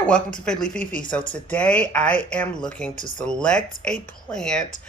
there, welcome to Fiddly Fifi. So today I am looking to select a plant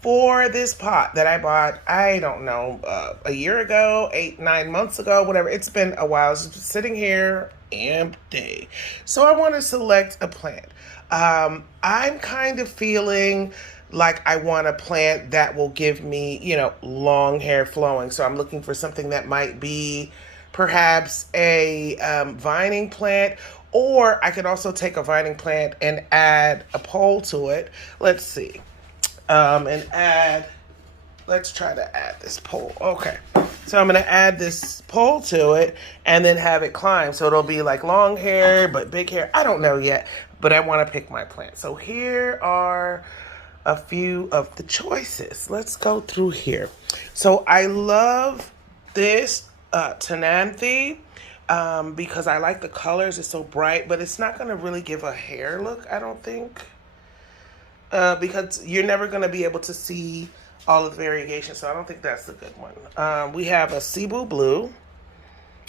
for this pot that I bought, I don't know, a year ago, 8-9 months ago, whatever. It's been a while. It's just sitting here empty. So I want to select a plant. I'm kind of feeling like I want a plant that will give me, long hair flowing. So I'm looking for something that might be perhaps a vining plant, or I could also take a vining plant and add a pole to it. Let's see. Let's try to add this pole. Okay. So I'm going to add this pole to it and then have it climb. So it'll be like long hair, but big hair. I don't know yet, but I want to pick my plant. So here are a few of the choices. Let's go through here. So I love this Tenanthe because I like the colors. It's so bright, but it's not going to really give a hair look, I don't think. Because you're never going to be able to see all of the variations, so I don't think that's the good one. We have a Cebu Blue,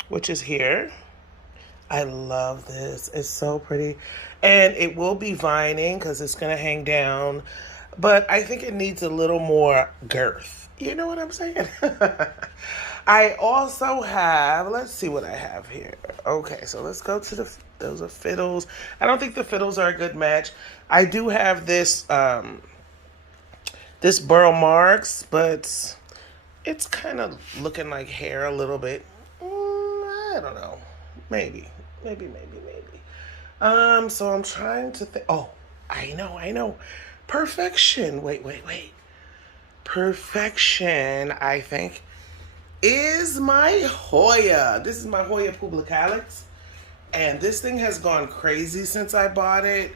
which is here. I love this. It's so pretty. And it will be vining because it's going to hang down, but I think it needs a little more girth. You know what I'm saying? I also have, let's see what I have here. Okay, so let's go to those are fiddles. I don't think the fiddles are a good match. I do have this this Burl Marks, but it's kind of looking like hair a little bit. I don't know. Maybe. So I'm trying to think. Oh, I know. Perfection. Wait. Perfection, I think, is my Hoya. This is my Hoya Publicalyx. And this thing has gone crazy since I bought it.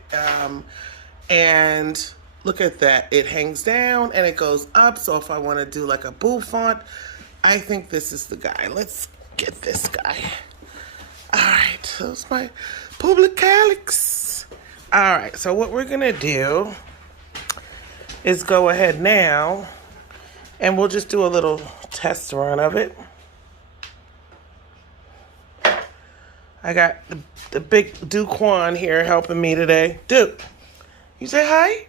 And look at that. It hangs down and it goes up. So if I want to do like a bouffant, I think this is the guy. Let's get this guy. All right. So it's my Publicalyx. All right. So what we're going to do is go ahead now and we'll just do a little test run of it. I got the big Duquan here helping me today. Duke, you say hi?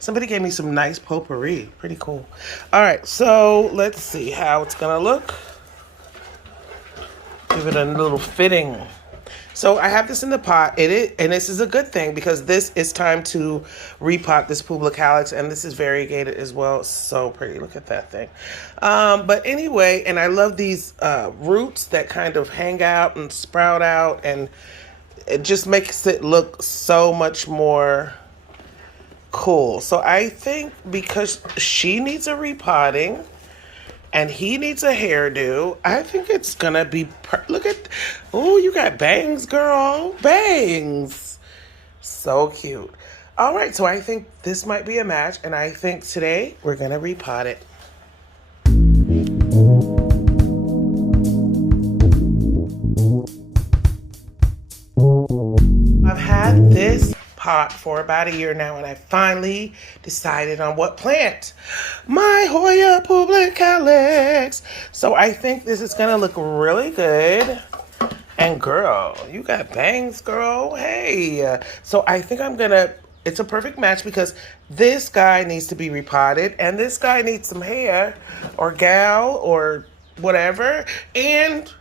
Somebody gave me some nice potpourri. Pretty cool. All right, so let's see how it's going to look. Give it a little fitting. So I have this in the pot, and this is a good thing because this is time to repot this Publicalyx, and this is variegated as well. It's so pretty. Look at that thing. But anyway, and I love these roots that kind of hang out and sprout out, and it just makes it look so much more cool. So I think because she needs a repotting, and he needs a hairdo, I think it's gonna be, look at, oh, you got bangs, girl, bangs. So cute. All right, so I think this might be a match, and I think today we're gonna repot it. I've had this pot for about a year now, and I finally decided on what plant. My Hoya Publicalyx. So I think this is gonna look really good. And girl, you got bangs, girl. Hey. So I think it's a perfect match because this guy needs to be repotted and this guy needs some hair or gal or whatever. And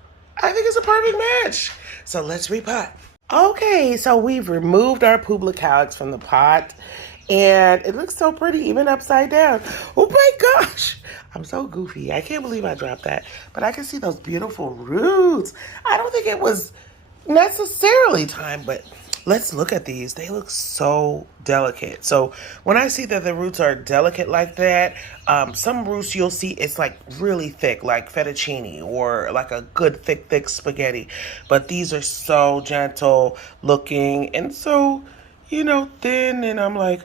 I think it's a perfect match. So let's repot. Okay, so we've removed our Publicalyx from the pot, and it looks so pretty, even upside down. Oh my gosh, I'm so goofy. I can't believe I dropped that, but I can see those beautiful roots. I don't think it was necessarily time, but let's look at these. They look so delicate. So when I see that the roots are delicate like that, some roots you'll see it's like really thick, like fettuccine or like a good thick spaghetti. But these are so gentle looking and so, thin. And I'm like,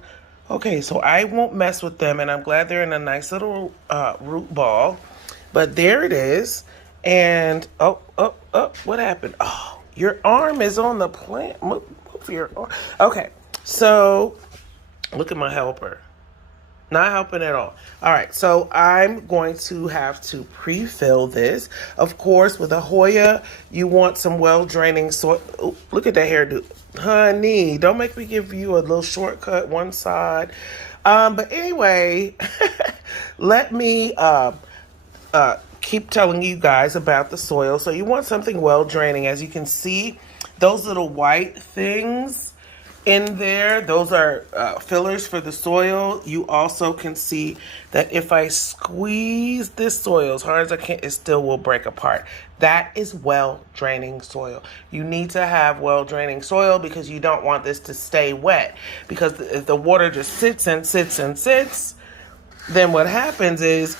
okay, so I won't mess with them. And I'm glad they're in a nice little root ball. But there it is. And, oh, what happened? Oh, your arm is on the plant. Move your arm. Okay, so look at my helper. Not helping at all. All right, so I'm going to have to pre-fill this. Of course, with a Hoya, you want some well-draining soil. Oh, look at that hairdo. Honey, don't make me give you a little shortcut one side. But anyway, let me keep telling you guys about the soil. So you want something well-draining. As you can see, those little white things in there, those are fillers for the soil. You also can see that if I squeeze this soil as hard as I can, it still will break apart. That is well-draining soil. You need to have well-draining soil because you don't want this to stay wet. Because if the water just sits and sits and sits, then what happens is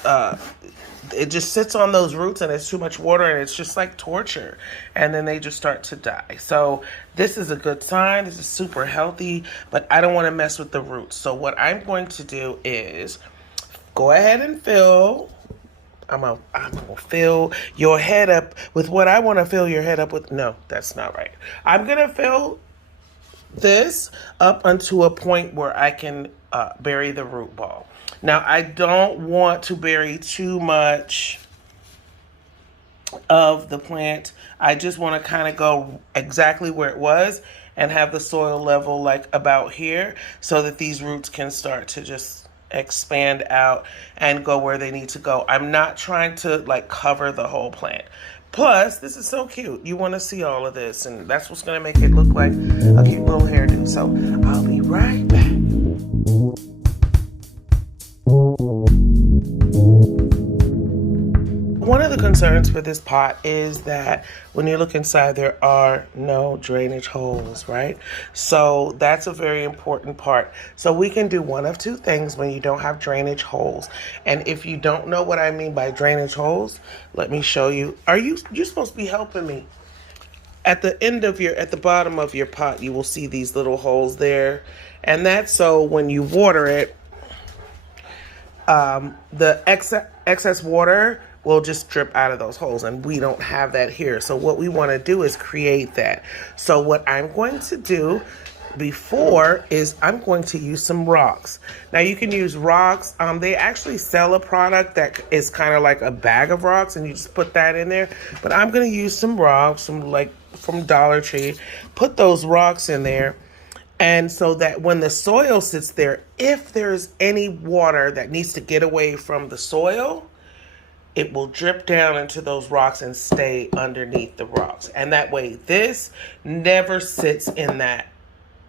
it just sits on those roots and it's too much water and it's just like torture, and then they just start to die. So this is a good sign. This is super healthy, but I don't want to mess with the roots. So what I'm going to do is go ahead and fill. I'm gonna fill your head up with what I want to fill your head up with. No, that's not right. I'm gonna fill this up unto a point where I can bury the root ball. Now, I don't want to bury too much of the plant. I just want to kind of go exactly where it was and have the soil level like about here so that these roots can start to just expand out and go where they need to go. I'm not trying to like cover the whole plant. Plus, this is so cute. You want to see all of this, and that's what's going to make it look like a cute little hairdo. So I'll be right back. One of the concerns for this pot is that when you look inside, there are no drainage holes, right? So that's a very important part. So we can do one of two things when you don't have drainage holes. And if you don't know what I mean by drainage holes, let me show you. You're supposed to be helping me. At the end of at the bottom of your pot, you will see these little holes there. And that's so when you water it, the excess water will just drip out of those holes, and we don't have that here. So what we want to do is create that. So what I'm going to do before is I'm going to use some rocks. Now you can use rocks. They actually sell a product that is kind of like a bag of rocks, and you just put that in there. But I'm going to use some rocks, some like from Dollar Tree. Put those rocks in there. And so that when the soil sits there, if there's any water that needs to get away from the soil, it will drip down into those rocks and stay underneath the rocks. And that way, this never sits in that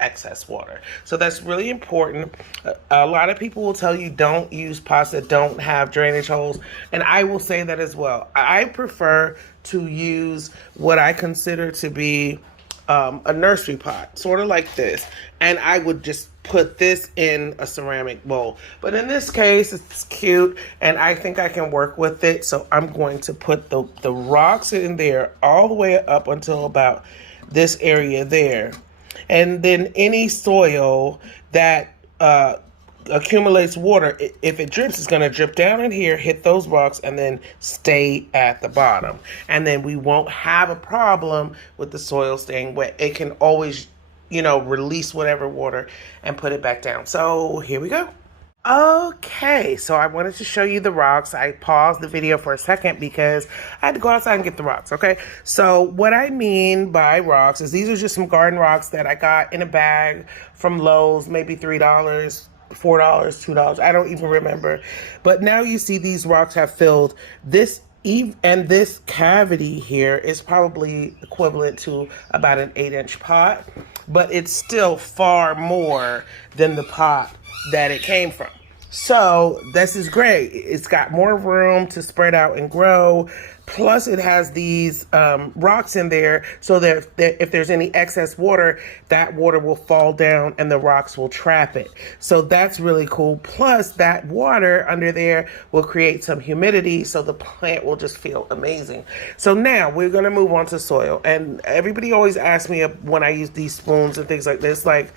excess water. So that's really important. A lot of people will tell you don't use pots that don't have drainage holes. And I will say that as well. I prefer to use what I consider to be a nursery pot, sort of like this. And I would just put this in a ceramic bowl. But in this case, it's cute, and I think I can work with it. So I'm going to put the rocks in there all the way up until about this area there. And then any soil that accumulates water, if it drips, it's going to drip down in here, hit those rocks, and then stay at the bottom. And then we won't have a problem with the soil staying wet. It can always, release whatever water and put it back down. So here we go. Okay, so I wanted to show you the rocks. I paused the video for a second because I had to go outside and get the rocks, okay? So what I mean by rocks is these are just some garden rocks that I got in a bag from Lowe's, maybe $3, $4, $2. I don't even remember. But now you see these rocks have filled this, and this cavity here is probably equivalent to about an 8-inch pot, but it's still far more than the pot that it came from. So this is great. It's got more room to spread out and grow. Plus it has these rocks in there so that if there's any excess water, that water will fall down and the rocks will trap it. So that's really cool. Plus that water under there will create some humidity so the plant will just feel amazing. So now we're going to move on to soil. And everybody always asks me when I use these spoons and things like this, like,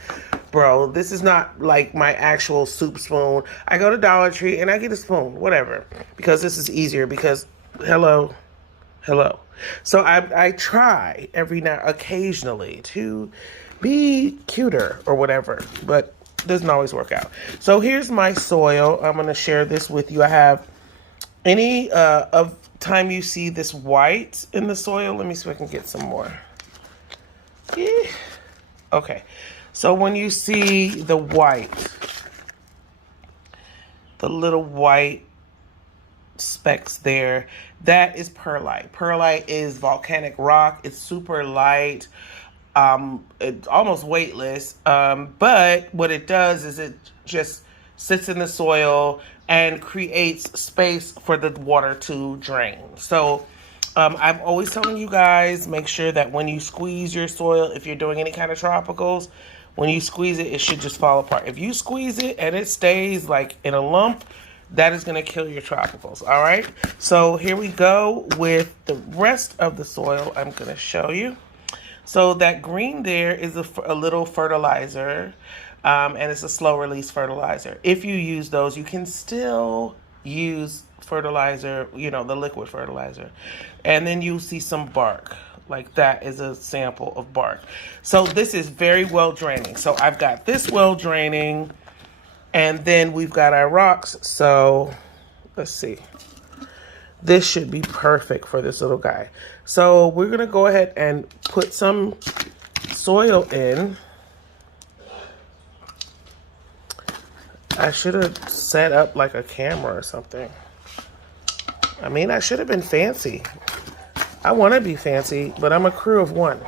bro, this is not like my actual soup spoon. I go to Dollar Tree and I get a spoon, whatever, because this is easier because hello. So I try occasionally to be cuter or whatever, but doesn't always work out. So here's my soil. I'm going to share this with you. I have any of time you see this white in the soil. Let me see if I can get some more. Yeah. Okay. So when you see the white, the little white specks there, that is perlite. Perlite is volcanic rock. It's super light. It's almost weightless. But what it does is it just sits in the soil and creates space for the water to drain. So I'm always telling you guys, make sure that when you squeeze your soil, if you're doing any kind of tropicals, when you squeeze it, it should just fall apart. If you squeeze it and it stays like in a lump, that is going to kill your tropicals. All right. So here we go with the rest of the soil. I'm going to show you. So that green there is a little fertilizer, and it's a slow release fertilizer. If you use those, you can still use fertilizer, you know, the liquid fertilizer. And then you see some bark. Like that is a sample of bark. So this is very well draining. So I've got this well draining, and then we've got our rocks. So let's see. This should be perfect for this little guy. So we're going to go ahead and put some soil in. I should have set up like a camera or something. I mean, I should have been fancy. I want to be fancy, but I'm a crew of one.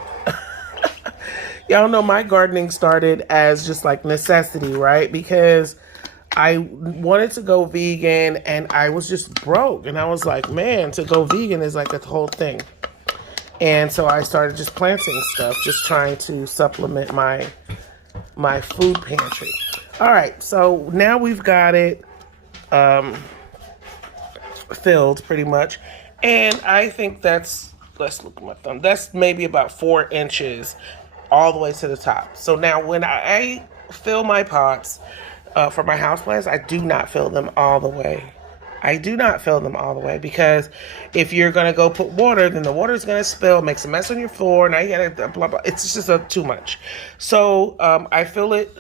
Y'all know my gardening started as just like necessity, right? Because I wanted to go vegan and I was just broke. And I was like, man, to go vegan is like a whole thing. And so I started just planting stuff, just trying to supplement my food pantry. All right, so now we've got it filled pretty much. And I think that's, let's look at my thumb, that's maybe about 4 inches all the way to the top. So now when I fill my pots, for my houseplants, I do not fill them all the way. I do not fill them all the way because if you're going to go put water, then the water is going to spill, makes a mess on your floor. Now you got to blah, blah. It's just too much. So I fill it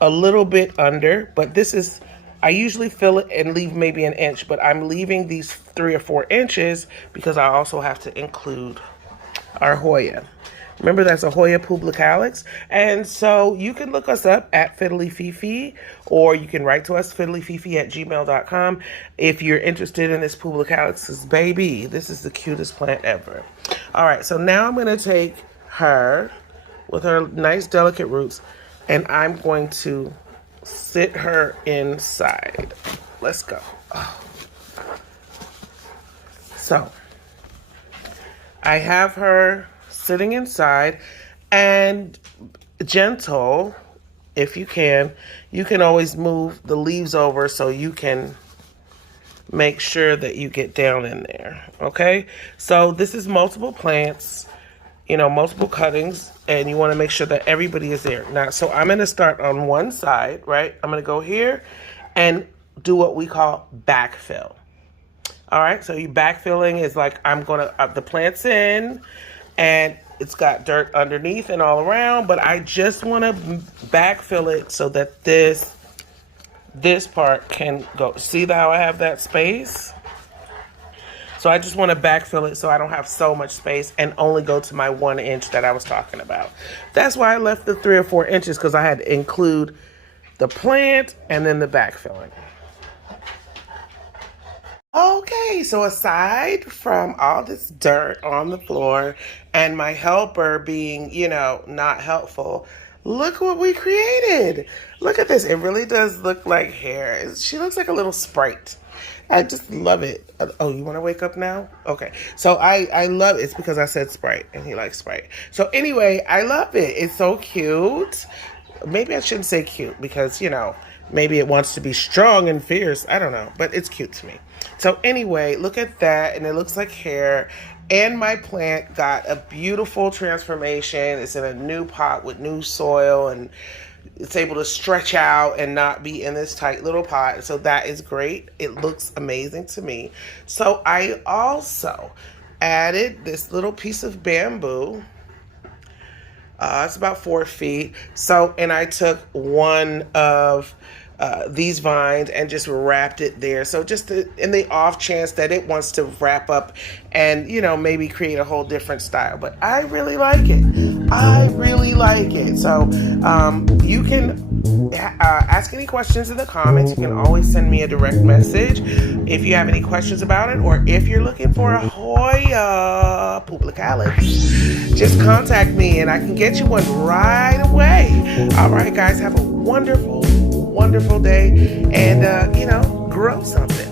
a little bit under, but this is, I usually fill it and leave maybe an inch, but I'm leaving these 3 or 4 inches because I also have to include our Hoya. Remember, that's a Hoya Publicalyx. And so you can look us up at FiddlyFifi, or you can write to us, fiddlyfifi@gmail.com. If you're interested in this Publicalyx's baby, this is the cutest plant ever. All right, so now I'm going to take her with her nice delicate roots, and I'm going to sit her inside. Let's go. Oh. So I have her sitting inside, and gentle, if you can always move the leaves over so you can make sure that you get down in there. Okay, so this is multiple plants, you know, multiple cuttings, and you want to make sure that everybody is there. Now, so I'm going to start on one side, right? I'm going to go here and do what we call backfill. All right, so you backfilling is like I'm going to the plant's in, and it's got dirt underneath and all around, but I just want to backfill it so that this part can go. See how I have that space? So I just want to backfill it so I don't have so much space and only go to my 1 inch that I was talking about. That's why I left the 3 or 4 inches, because I had to include the plant and then the backfilling. Okay, so aside from all this dirt on the floor and my helper being, you know, not helpful, look what we created. Look at this. It really does look like hair. She looks like a little Sprite. I just love it. Oh, you want to wake up now? Okay. So I love it. It's because I said Sprite and he likes Sprite. So anyway, I love it. It's so cute. Maybe I shouldn't say cute because, you know, maybe it wants to be strong and fierce. I don't know, but it's cute to me. So anyway, look at that, and it looks like hair. And my plant got a beautiful transformation. It's in a new pot with new soil, and it's able to stretch out and not be in this tight little pot. So that is great. It looks amazing to me. So I also added this little piece of bamboo It's about 4 feet. So, and I took one of these vines and just wrapped it there. So just in the off chance that it wants to wrap up and, you know, maybe create a whole different style. But I really like it. I really like it. So you can ask any questions in the comments. You can always send me a direct message if you have any questions about it, or if you're looking for a Hoya Publicalyx, just contact me and I can get you one right away. All right, guys, have a wonderful day, and you know, grow something.